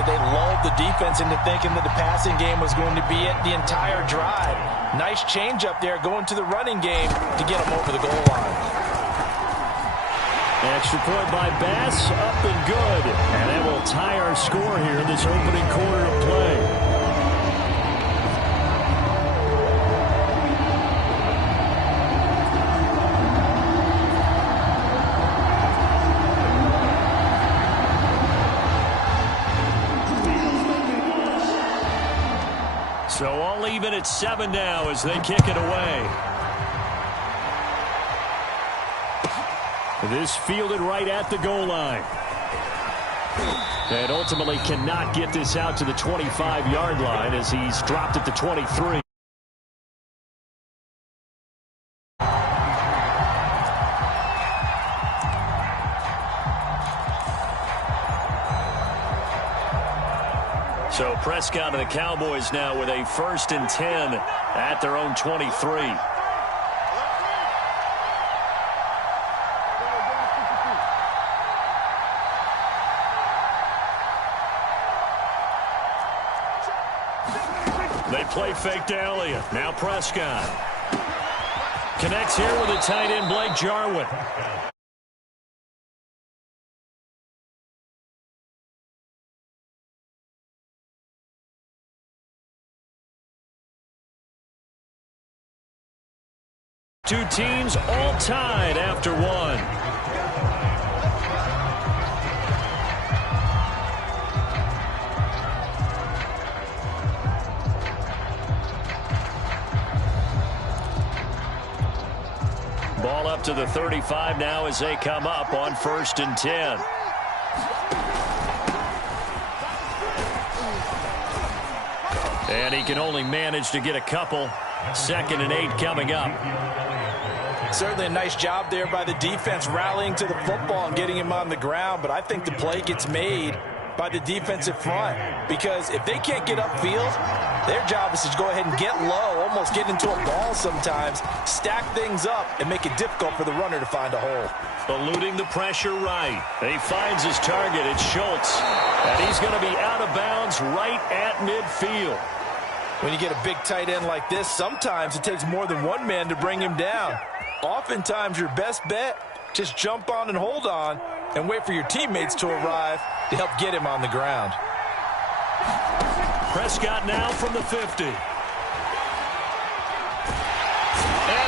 that they lulled the defense into thinking that the passing game was going to be it the entire drive. Nice change up there going to the running game to get them over the goal line. Extra point by Bass, up and good. And that will tie our score here in this opening quarter of play. So all even at 7 now as they kick it away. This fielded right at the goal line. And ultimately cannot get this out to the 25-yard line as he's dropped at the 23. So Prescott and the Cowboys now with a 1st and 10 at their own 23. They play fake to Elliott. Now Prescott. Connects here with a tight end, Blake Jarwin. Two teams all tied after one. Ball up to the 35 now as they come up on 1st and 10. And he can only manage to get a couple. 2nd and 8 coming up. Certainly a nice job there by the defense rallying to the football and getting him on the ground, but I think the play gets made by the defensive front because if they can't get upfield, their job is to go ahead and get low, almost get into a ball sometimes, stack things up, and make it difficult for the runner to find a hole. Eluding the pressure right. He finds his target. It's Schultz. And he's going to be out of bounds right at midfield. When you get a big tight end like this, sometimes it takes more than one man to bring him down. Oftentimes, your best bet, just jump on and hold on and wait for your teammates to arrive to help get him on the ground. Prescott now from the 50. And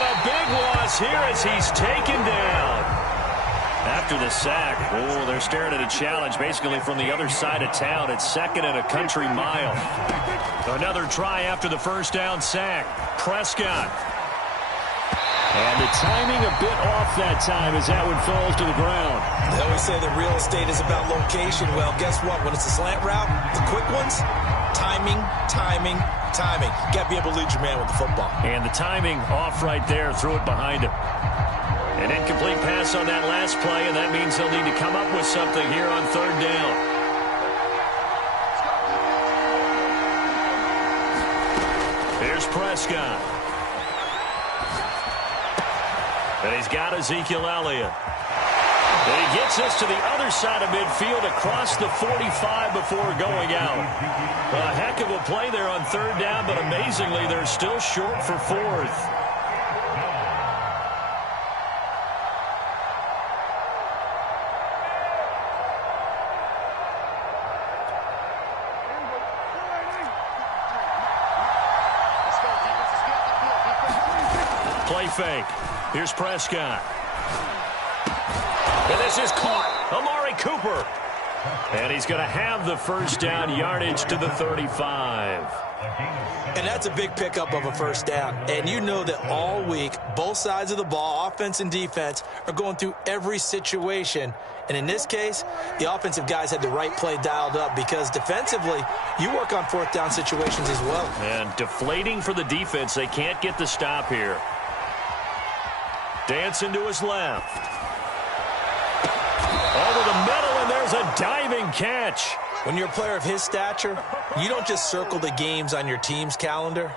a big loss here as he's taken down. After the sack, oh, they're staring at a challenge basically from the other side of town. It's 2nd and a country mile. Another try after the 1st down sack. Prescott. And the timing a bit off that time as that one falls to the ground. They always say that real estate is about location. Well, guess what? When it's a slant route, the quick ones, timing, timing, timing. You got to be able to lead your man with the football. And the timing off right there. Threw it behind him. An incomplete pass on that last play, and that means they'll need to come up with something here on 3rd down. Here's Prescott. And he's got Ezekiel Elliott. And he gets us to the other side of midfield across the 45 before going out. A heck of a play there on 3rd down, but amazingly, they're still short for 4th. Play fake. Here's Prescott. And this is caught. Amari Cooper. And he's going to have the 1st down, yardage to the 35. And that's a big pickup of a 1st down. And you know that all week, both sides of the ball, offense and defense, are going through every situation. And in this case, the offensive guys had the right play dialed up because defensively, you work on 4th down situations as well. And deflating for the defense. They can't get the stop here. Dancing to his left. Over the middle, and there's a diving catch. When you're a player of his stature, you don't just circle the games on your team's calendar.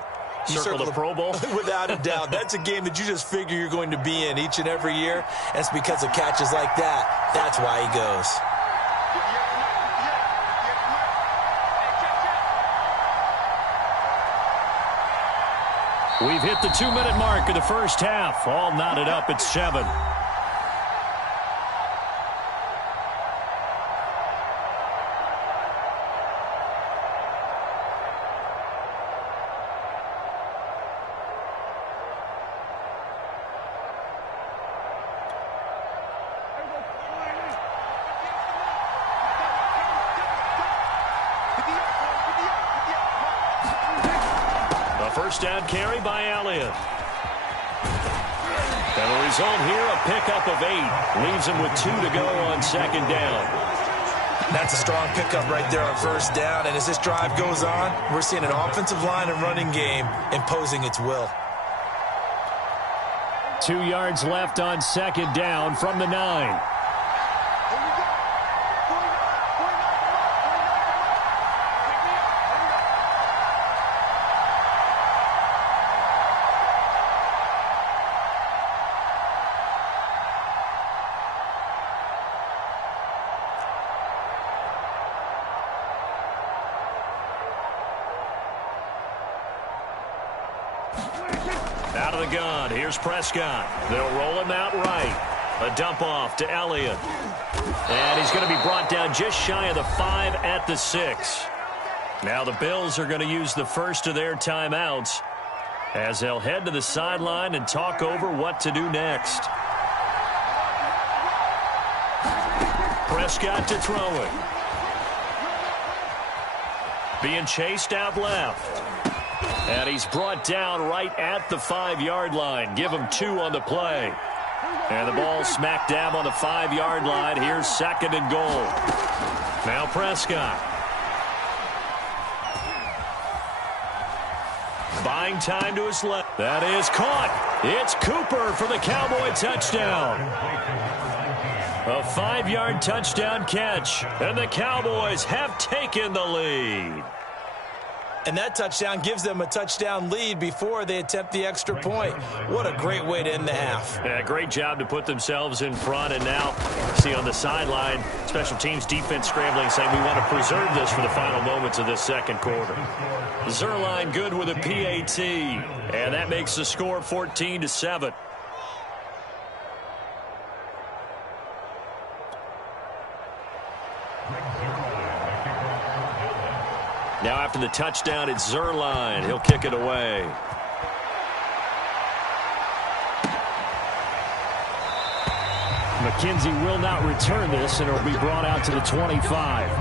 You circle the Pro Bowl? Without a doubt. That's a game that you just figure you're going to be in each and every year. And it's because of catches like that. That's why he goes. We've hit the 2-minute mark of the first half. All knotted up at 7. First down carry by Elliott. And the result here, a pickup of 8. Leaves him with 2 to go on second down. That's a strong pickup right there on first down. And as this drive goes on, we're seeing an offensive line and running game imposing its will. 2 yards left on second down from the 9. Out of the gun, here's Prescott. They'll roll him out right. A dump off to Elliott. And he's going to be brought down just shy of the 5 at the 6. Now the Bills are going to use the first of their timeouts as they'll head to the sideline and talk over what to do next. Prescott to throw it. Being chased out left. And he's brought down right at the 5-yard line. Give him 2 on the play. And the ball smack dab on the 5-yard line. Here's second and goal. Now Prescott. Buying time to his left. That is caught. It's Cooper for the Cowboy touchdown. A 5-yard touchdown catch. And the Cowboys have taken the lead. And that touchdown gives them a touchdown lead before they attempt the extra point. What a great way to end the half. Yeah, great job to put themselves in front. And now, see on the sideline, special teams defense scrambling, saying we want to preserve this for the final moments of this second quarter. Zerline good with a PAT. And that makes the score 14-7. Now after the touchdown, it's Zerline. He'll kick it away. McKenzie will not return this, and it'll be brought out to the 25.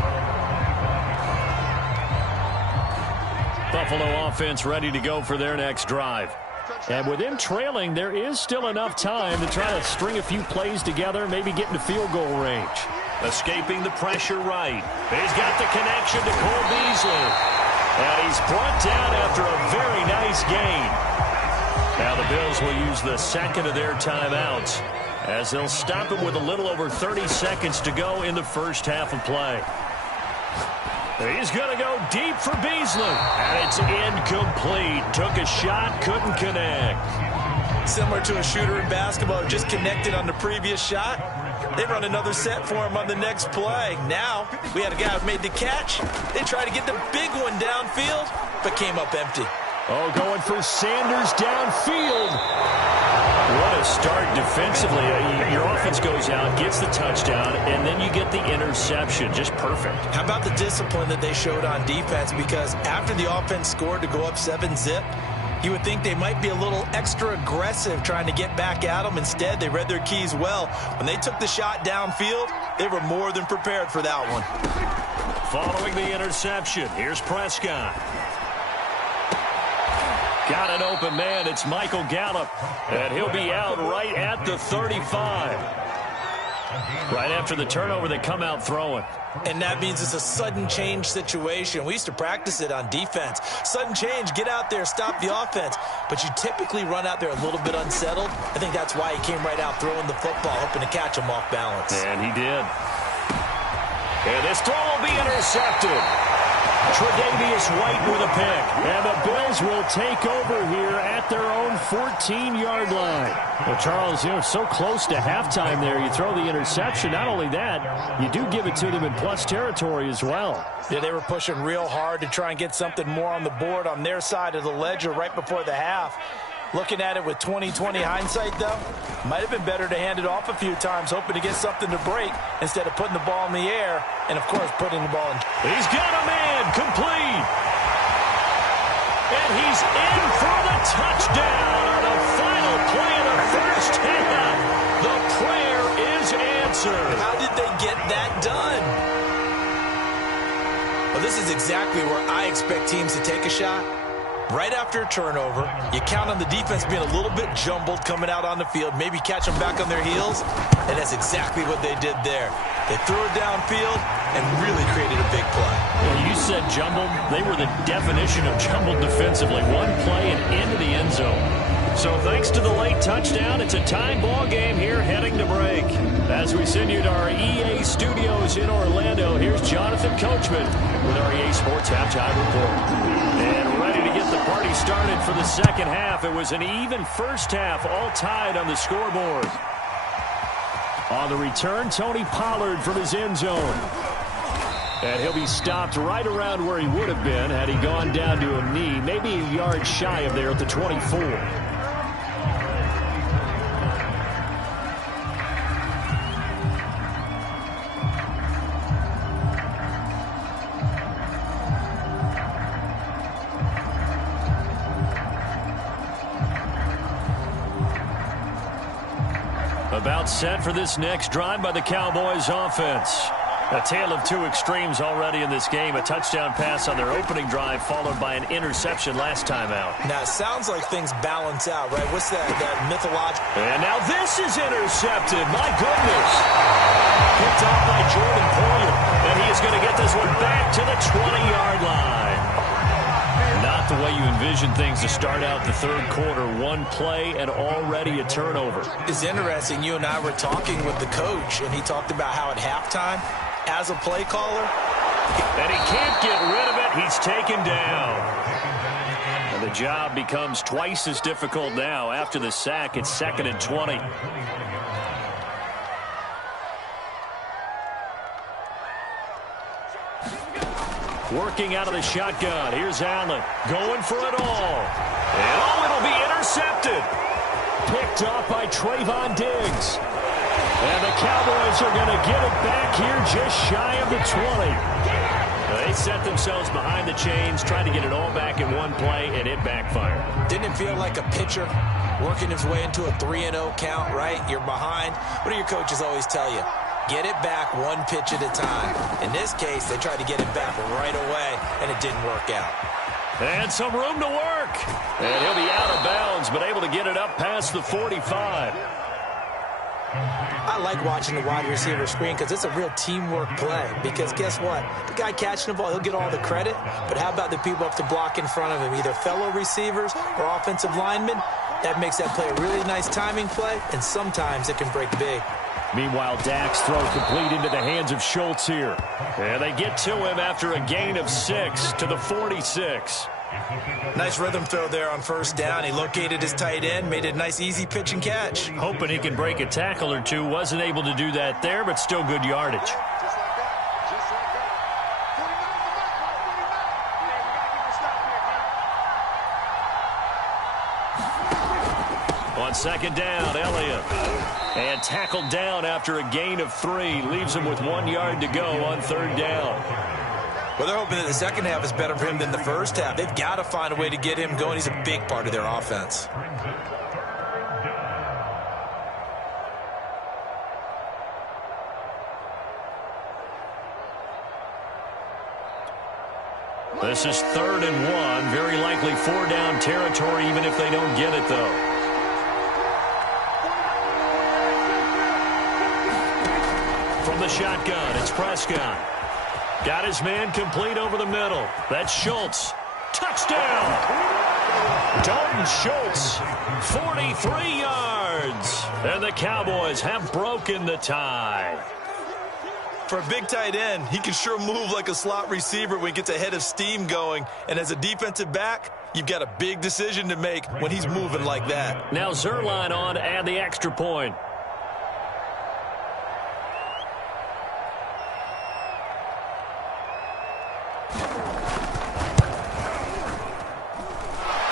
Buffalo offense ready to go for their next drive. And with them trailing, there is still enough time to try to string a few plays together, maybe get into field goal range. Escaping the pressure right. He's got the connection to Cole Beasley. And he's brought down after a very nice gain. Now the Bills will use the second of their timeouts as they'll stop him with a little over 30 seconds to go in the first half of play. He's going to go deep for Beasley. And it's incomplete. Took a shot, couldn't connect. Similar to a shooter in basketball, just connected on the previous shot. They run another set for him on the next play. Now, we had a guy who made the catch. They tried to get the big one downfield, but came up empty. Oh, going for Sanders downfield. What a start defensively. Your offense goes out, gets the touchdown, and then you get the interception. Just perfect. How about the discipline that they showed on defense? Because after the offense scored to go up 7-zip, you would think they might be a little extra aggressive trying to get back at them. Instead, they read their keys well. When they took the shot downfield, they were more than prepared for that one. Following the interception, here's Prescott. Got an open man. It's Michael Gallup. And he'll be out right at the 35. Right after the turnover, they come out throwing. And that means it's a sudden change situation. We used to practice it on defense. Sudden change, get out there, stop the offense. But you typically run out there a little bit unsettled. I think that's why he came right out throwing the football, hoping to catch him off balance. And he did. And this throw will be intercepted. Tre'Davious White with a pick. And the Bills will take over here at their own 14-yard line. Well, Charles, so close to halftime there. You throw the interception. Not only that, you do give it to them in plus territory as well. Yeah, they were pushing real hard to try and get something more on the board on their side of the ledger right before the half. Looking at it with 20/20 hindsight, though, might have been better to hand it off a few times, hoping to get something to break instead of putting the ball in the air and, of course, putting the ball in. He's got a man complete. And he's in for the touchdown on the final play of the first half. The prayer is answered. How did they get that done? Well, this is exactly where I expect teams to take a shot. Right after a turnover, you count on the defense being a little bit jumbled coming out on the field, maybe catch them back on their heels, and that's exactly what they did there. They threw it downfield and really created a big play. Well, you said jumbled. They were the definition of jumbled defensively. One play and into the end zone. So thanks to the late touchdown, it's a tie ball game here heading to break. As we send you to our EA studios in Orlando, here's Jonathan Coachman with our EA Sports Halftime Report. And ready to get the party started for the second half. It was an even first half, all tied on the scoreboard. On the return, Tony Pollard from his end zone. And he'll be stopped right around where he would have been had he gone down to a knee, maybe a yard shy of there at the 24. About set for this next drive by the Cowboys offense. A tale of two extremes already in this game. A touchdown pass on their opening drive followed by an interception last time out. Now, it sounds like things balance out, right? What's that mythological? And now this is intercepted. My goodness. Picked off by Jordan Poyer. And he is going to get this one back to the 20-yard line. Not the way you envision things to start out the third quarter. One play and already a turnover. It's interesting. You and I were talking with the coach, and he talked about how at halftime, as a play caller, and he can't get rid of it. He's taken down. And the job becomes twice as difficult now. After the sack, it's 2nd and 20. Working out of the shotgun. Here's Allen going for it all. And it'll be intercepted. Picked off by Trayvon Diggs. And the Cowboys are going to get it back here just shy of the 20. They set themselves behind the chains, trying to get it all back in one play, and it backfired. Didn't it feel like a pitcher working his way into a 3-0 count, right? You're behind. What do your coaches always tell you? Get it back one pitch at a time. In this case, they tried to get it back right away, and it didn't work out. And some room to work. And he'll be out of bounds, but able to get it up past the 45. I like watching the wide receiver screen because it's a real teamwork play. Because guess what? The guy catching the ball, he'll get all the credit. But how about the people up the block in front of him, either fellow receivers or offensive linemen? That makes that play a really nice timing play, and sometimes it can break big. Meanwhile, Dak's throw complete into the hands of Schultz here. And they get to him after a gain of 6 to the 46. Nice rhythm throw there on first down. He located his tight end, made it a nice, easy pitch and catch. Hoping he can break a tackle or two. Wasn't able to do that there, but still good yardage. On second down, Elliott. And tackled down after a gain of 3. Leaves him with 1 yard to go on third down. Well, they're hoping that the second half is better for him than the first half. They've got to find a way to get him going. He's a big part of their offense. This is 3rd and 1. Very likely 4-down territory, even if they don't get it, though. From the shotgun, it's Prescott. Got his man complete over the middle. That's Schultz. Touchdown! Dalton Schultz, 43 yards. And the Cowboys have broken the tie. For a big tight end, he can sure move like a slot receiver when he gets a head of steam going. And as a defensive back, you've got a big decision to make when he's moving like that. Now Zerline on to add the extra point.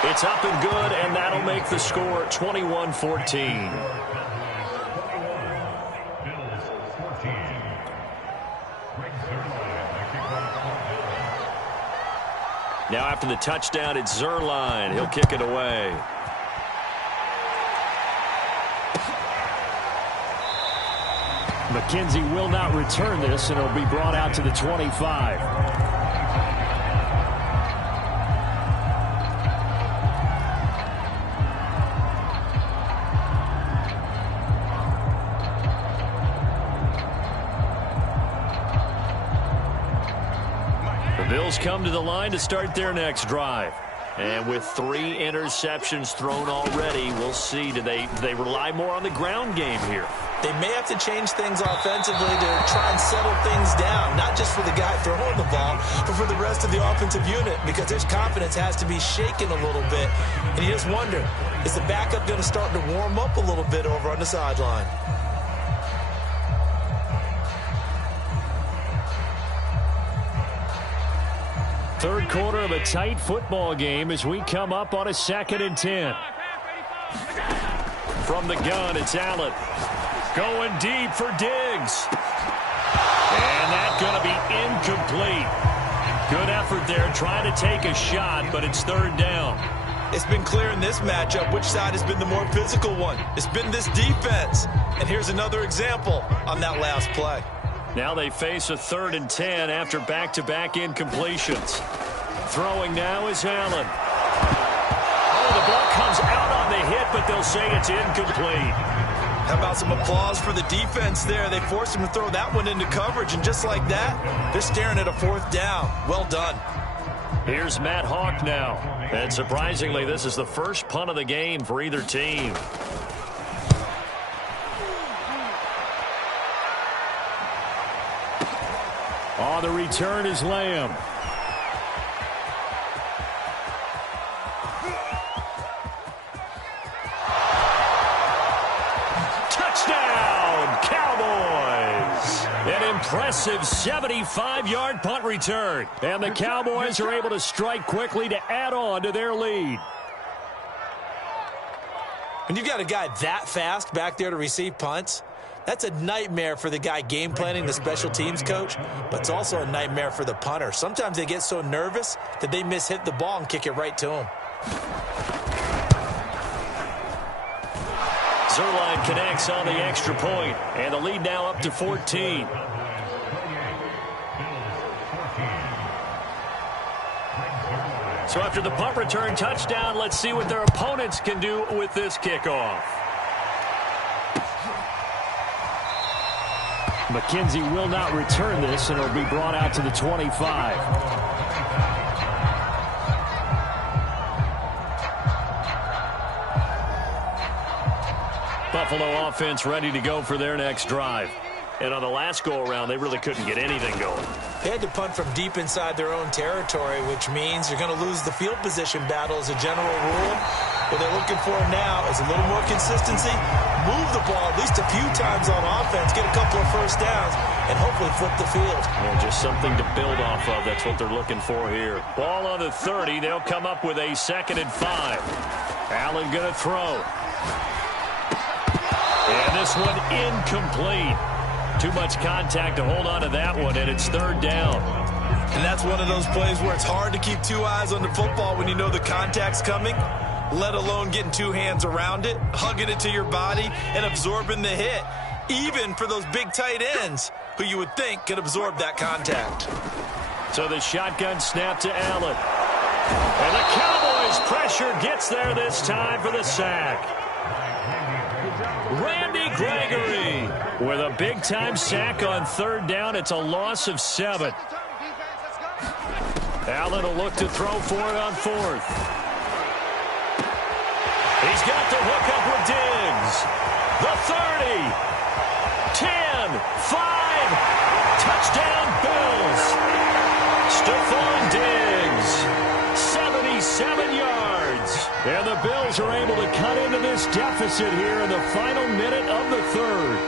It's up and good, and that'll make the score 21-14. Now after the touchdown, it's Zerline. He'll kick it away. McKenzie will not return this, and it'll be brought out to the 25. Bills come to the line to start their next drive. And with 3 interceptions thrown already, we'll see. Do they rely more on the ground game here? They may have to change things offensively to try and settle things down, not just for the guy throwing the ball, but for the rest of the offensive unit, because his confidence has to be shaken a little bit. And you just wonder, is the backup going to start to warm up a little bit over on the sideline? Third quarter of a tight football game as we come up on a 2nd and 10. From the gun, it's Allen. Going deep for Diggs. And that's going to be incomplete. Good effort there trying to take a shot, but it's 3rd down. It's been clear in this matchup which side has been the more physical one. It's been this defense. And here's another example on that last play. Now they face a 3rd and 10 after back-to-back incompletions. Throwing now is Allen. Oh, the ball comes out on the hit, but they'll say it's incomplete. How about some applause for the defense there? They forced him to throw that one into coverage, and just like that, they're staring at a 4th down. Well done. Here's Matt Hawk now. And surprisingly, this is the first punt of the game for either team. On the return is Lamb. Touchdown, Cowboys! An impressive 75-yard punt return. And the Cowboys are able to strike quickly to add on to their lead. When you've got a guy that fast back there to receive punts, that's a nightmare for the guy game planning, the special teams coach, but it's also a nightmare for the punter. Sometimes they get so nervous that they hit the ball and kick it right to him. Zerline connects on the extra point, and the lead now up to 14. So after the punt return touchdown, let's see what their opponents can do with this kickoff. McKenzie will not return this, and it'll be brought out to the 25. Buffalo offense ready to go for their next drive. And on the last go-around, they really couldn't get anything going. They had to punt from deep inside their own territory, which means you're going to lose the field position battle as a general rule. What they're looking for now is a little more consistency, move the ball at least a few times on offense, get a couple of first downs, and hopefully flip the field. Yeah, just something to build off of. That's what they're looking for here. Ball on the 30. They'll come up with a 2nd and 5. Allen going to throw. And this one incomplete. Too much contact to hold on to that one, and it's 3rd down. And that's one of those plays where it's hard to keep 2 eyes on the football when you know the contact's coming, let alone getting 2 hands around it, hugging it to your body, and absorbing the hit, even for those big tight ends who you would think could absorb that contact. So the shotgun snap to Allen. And the Cowboys' pressure gets there this time for the sack. Randy Gregory with a big-time sack on 3rd down. It's a loss of 7. Allen will look to throw for it on 4th. He's got the hook up with Diggs. The 30. 10, 5, touchdown Bills. Stephon Diggs, 77 yards. And the Bills are able to cut into this deficit here in the final minute of the third.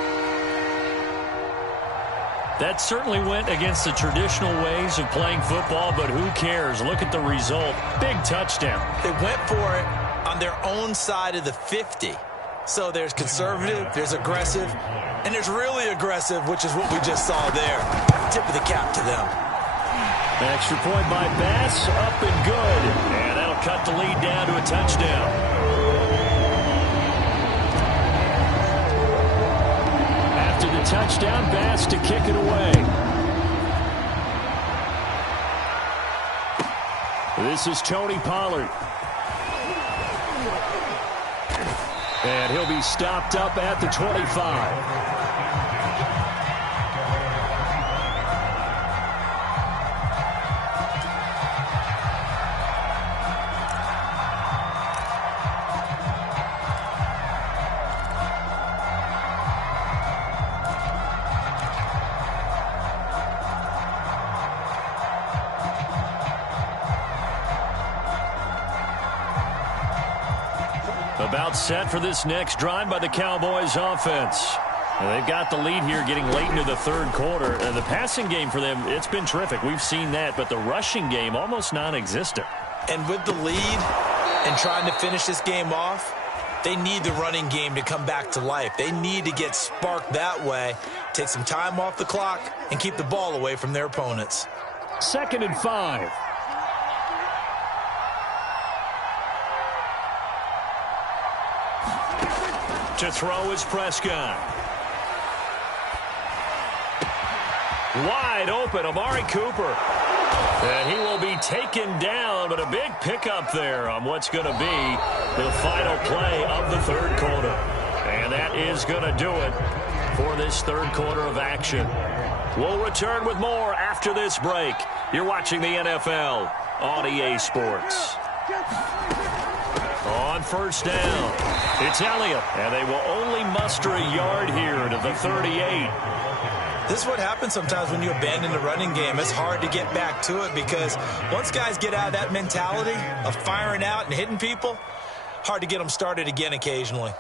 That certainly went against the traditional ways of playing football, but who cares? Look at the result. Big touchdown. They went for it on their own side of the 50. So there's conservative, there's aggressive, and there's really aggressive, which is what we just saw there. Tip of the cap to them. Extra point by Bass, up and good. And that'll cut the lead down to a touchdown. After the touchdown, Bass to kick it away. This is Tony Pollard. And he'll be stopped up at the 25. About set for this next drive by the Cowboys offense. And they've got the lead here getting late into the third quarter. The passing game for them, it's been terrific. We've seen that, but the rushing game almost non-existent. And with the lead and trying to finish this game off, they need the running game to come back to life. They need to get sparked that way, take some time off the clock, and keep the ball away from their opponents. 2nd and 5. To throw is Prescott. Wide open, Amari Cooper. And he will be taken down, but a big pickup there on what's going to be the final play of the third quarter. And that is going to do it for this third quarter of action. We'll return with more after this break. You're watching the NFL on EA Sports. On first down, it's Elliott, and they will only muster a yard here to the 38. This is what happens sometimes when you abandon the running game. It's hard to get back to it because once guys get out of that mentality of firing out and hitting people, hard to get them started again occasionally.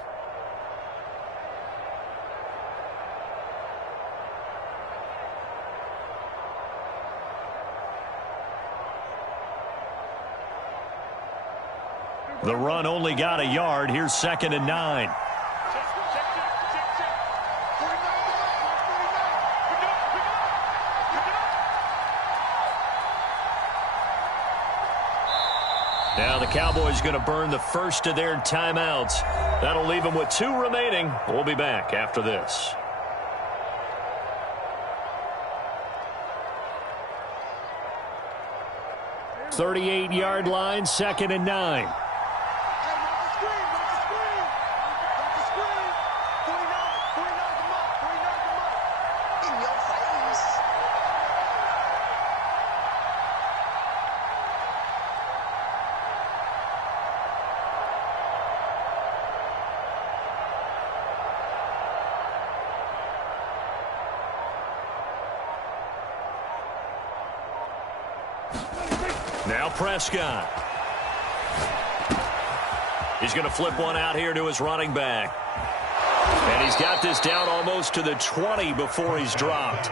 The run only got a yard. Here's 2nd and 9. Now the Cowboys going to burn the first of their timeouts. That'll leave them with 2 remaining. We'll be back after this. "38-yard line, 2nd and 9. Now Prescott. He's going to flip one out here to his running back. And he's got this down almost to the 20 before he's dropped.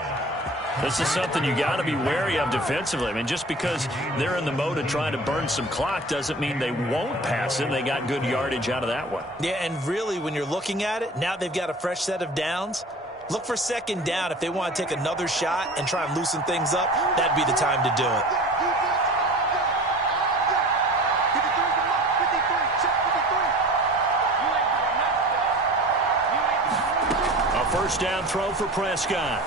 This is something you got to be wary of defensively. I mean, just because they're in the mode of trying to burn some clock doesn't mean they won't pass it. They got good yardage out of that one. Yeah, and really, when you're looking at it, now they've got a fresh set of downs. Look for 2nd down. If they want to take another shot and try and loosen things up, that'd be the time to do it. First down throw for Prescott.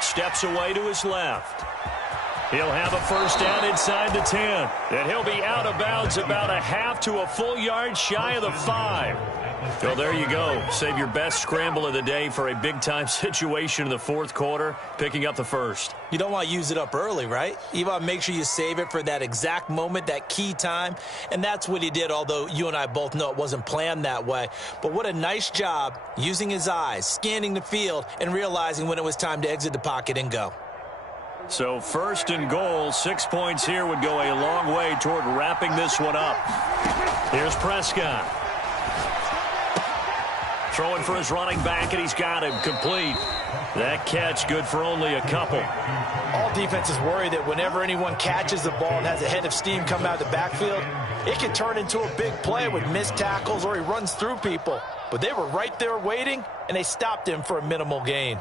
Steps away to his left. He'll have a first down inside the 10. And he'll be out of bounds about a half to a full yard shy of the 5. Well, there you go. Save your best scramble of the day for a big-time situation in the fourth quarter, picking up the first. You don't want to use it up early, right? You want to make sure you save it for that exact moment, that key time. And that's what he did, although you and I both know it wasn't planned that way. But what a nice job using his eyes, scanning the field, and realizing when it was time to exit the pocket and go. So first and goal, 6 points here would go a long way toward wrapping this one up. Here's Prescott. Throwing for his running back, and he's got him complete. That catch good for only a couple. All defenses worry that whenever anyone catches the ball and has a head of steam come out of the backfield, it can turn into a big play with missed tackles or he runs through people. But they were right there waiting, and they stopped him for a minimal gain.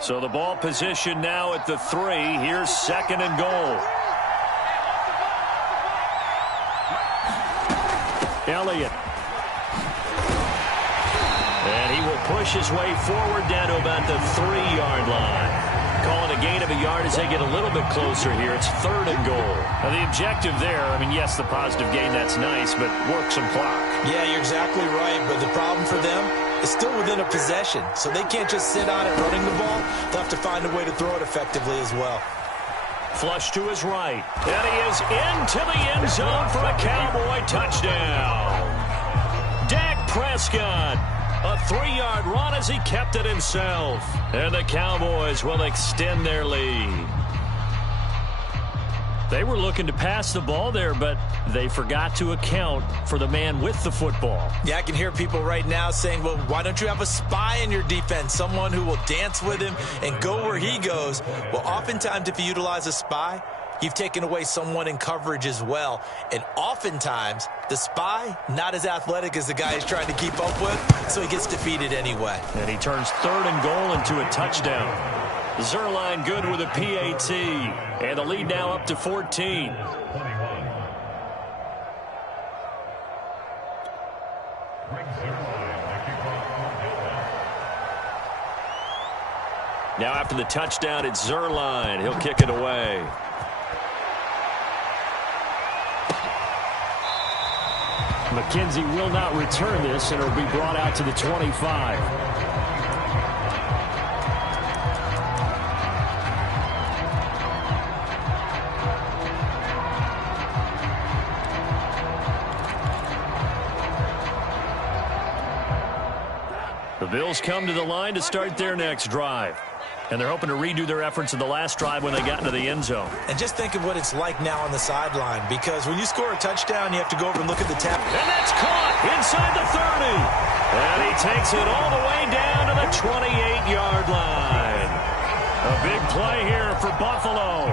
So the ball position now at the 3. Here's second and goal. Elliott. And he will push his way forward down to about the 3-yard line. Calling a gain of a yard as they get a little bit closer here. It's third and goal. Now the objective there, I mean, yes, the positive gain, that's nice, but work some clock. Yeah, you're exactly right, but the problem for them is still within a possession, so they can't just sit on it running the ball. They'll have to find a way to throw it effectively as well. Flush to his right, and he is into the end zone for a Cowboy touchdown. Dak Prescott, a 3-yard run as he kept it himself, and the Cowboys will extend their lead. They were looking to pass the ball there, but they forgot to account for the man with the football. Yeah, I can hear people right now saying, well, why don't you have a spy in your defense, someone who will dance with him and go where he goes? Well, oftentimes if you utilize a spy, you've taken away someone in coverage as well. And oftentimes, the spy, not as athletic as the guy he's trying to keep up with, so he gets defeated anyway. And he turns third and goal into a touchdown. Zerline good with a PAT. And the lead now up to 14. Now after the touchdown, it's Zerline. He'll kick it away. McKenzie will not return this, and it'll be brought out to the 25. The Bills come to the line to start their next drive. And they're hoping to redo their efforts in the last drive when they got into the end zone. And just think of what it's like now on the sideline, because when you score a touchdown, you have to go over and look at the tap. And that's caught inside the 30. And he takes it all the way down to the 28-yard line. A big play here for Buffalo.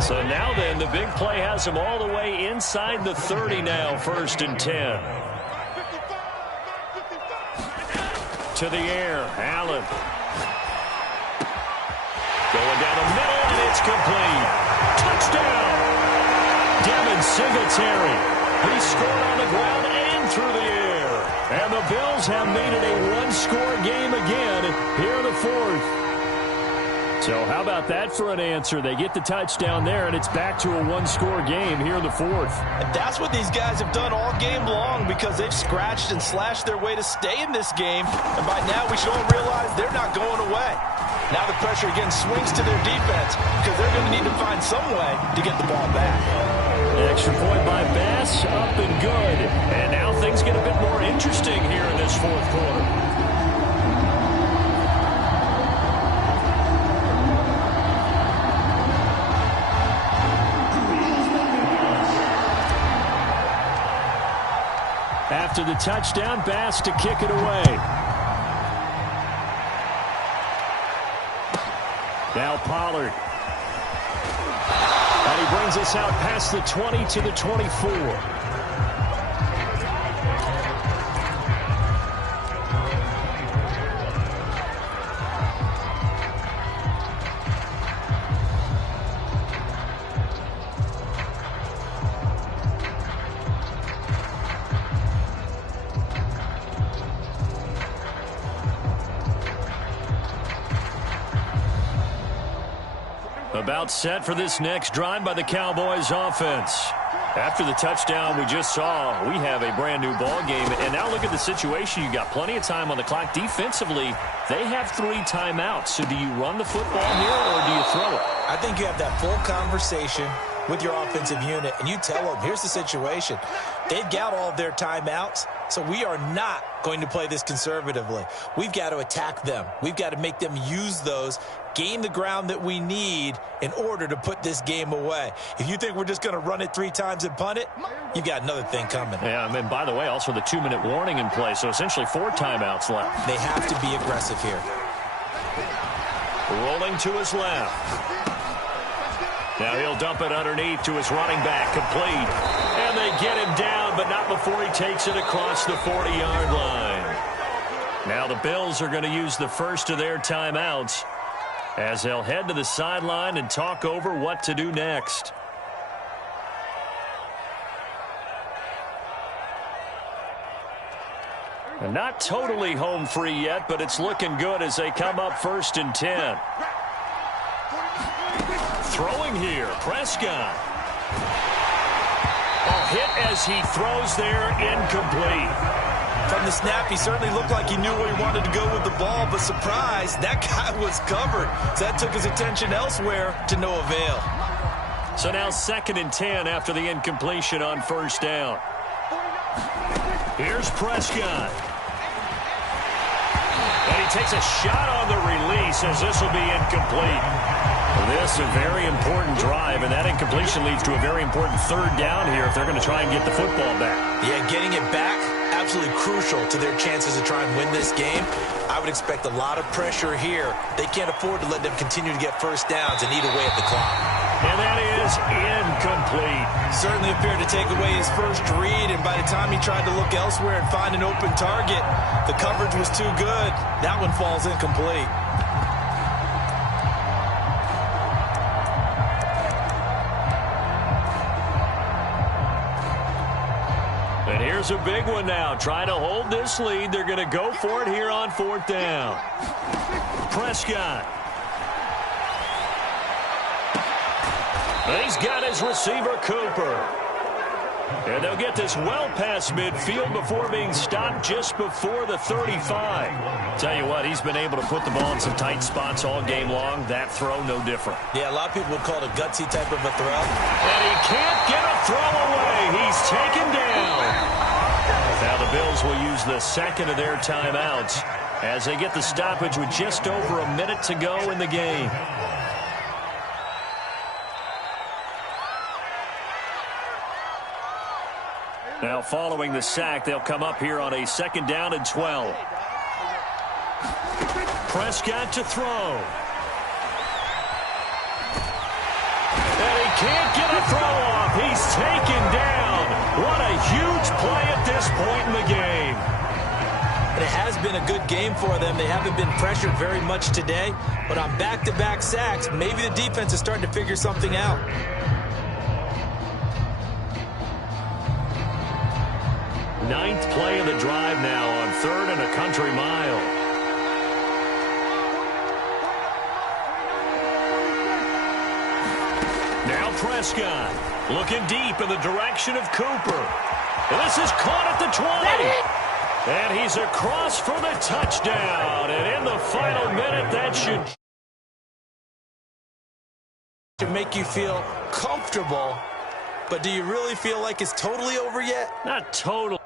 So now then, the big play has him all the way inside the 30 now, first and 10. To the air, Allen. Going down the middle, and it's complete. Touchdown! Devin Singletary. He scored on the ground and through the air. And the Bills have made it a one-score game again here in the fourth. So how about that for an answer? They get the touchdown there, and it's back to a one-score game here in the fourth. And that's what these guys have done all game long, because they've scratched and slashed their way to stay in this game. And by now we should all realize they're not going away. Now the pressure again swings to their defense, because they're going to need to find some way to get the ball back. Extra point by Bass, up and good. And now things get a bit more interesting here in this fourth quarter. After the touchdown, Bass to kick it away. Now Pollard. And he brings us out past the 20 to the 24. about set for this next drive by the Cowboys offense. After the touchdown we just saw, we have a brand new ball game. And now look at the situation. You got plenty of time on the clock. Defensively, they have 3 timeouts. So do you run the football here or do you throw it? I think you have that full conversation with your offensive unit, and you tell them, here's the situation. They've got all of their timeouts, so we are not going to play this conservatively. We've got to attack them. We've got to make them use those, gain the ground that we need in order to put this game away. If you think we're just going to run it 3 times and punt it, you've got another thing coming. Yeah, and by the way, also the 2-minute warning in play, so essentially 4 timeouts left. They have to be aggressive here. Rolling to his left. Now he'll dump it underneath to his running back, complete. And they get him down, but not before he takes it across the 40-yard line. Now the Bills are going to use the first of their timeouts as they'll head to the sideline and talk over what to do next. And not totally home free yet, but it's looking good as they come up 1st and 10. Throwing here, Prescott. A hit as he throws there, incomplete. From the snap, he certainly looked like he knew where he wanted to go with the ball, but surprise, that guy was covered. So that took his attention elsewhere to no avail. So now 2nd and 10 after the incompletion on 1st down. Here's Prescott. And he takes a shot on the release as this will be incomplete. This is a very important drive, and that incompletion leads to a very important 3rd down here if they're going to try and get the football back. Yeah, getting it back, absolutely crucial to their chances to try and win this game. I would expect a lot of pressure here. They can't afford to let them continue to get 1st downs and eat away at the clock. And that is incomplete. Certainly appeared to take away his first read, and by the time he tried to look elsewhere and find an open target, the coverage was too good. That one falls incomplete. And here's a big one now. Trying to hold this lead. They're going to go for it here on 4th down. Prescott. And he's got his receiver, Cooper. And they'll get this well past midfield before being stopped just before the 35. Tell you what, he's been able to put the ball in some tight spots all game long. That throw, no different. Yeah, a lot of people would call it a gutsy type of a throw. And he can't get a throw away. He's taken down. Now the Bills will use the 2nd of their timeouts as they get the stoppage with just over a minute to go in the game. Now following the sack, they'll come up here on a 2nd down and 12. Prescott to throw. And he can't get a throw off. He's taken down. What a huge play at this point in the game. And it has been a good game for them. They haven't been pressured very much today, but on back-to-back sacks, maybe the defense is starting to figure something out. Ninth play of the drive now on 3rd and a country mile. Now Prescott looking deep in the direction of Cooper. And this is caught at the 20. And he's across for the touchdown. And in the final minute, that should make you feel comfortable. But do you really feel like it's totally over yet? not totally.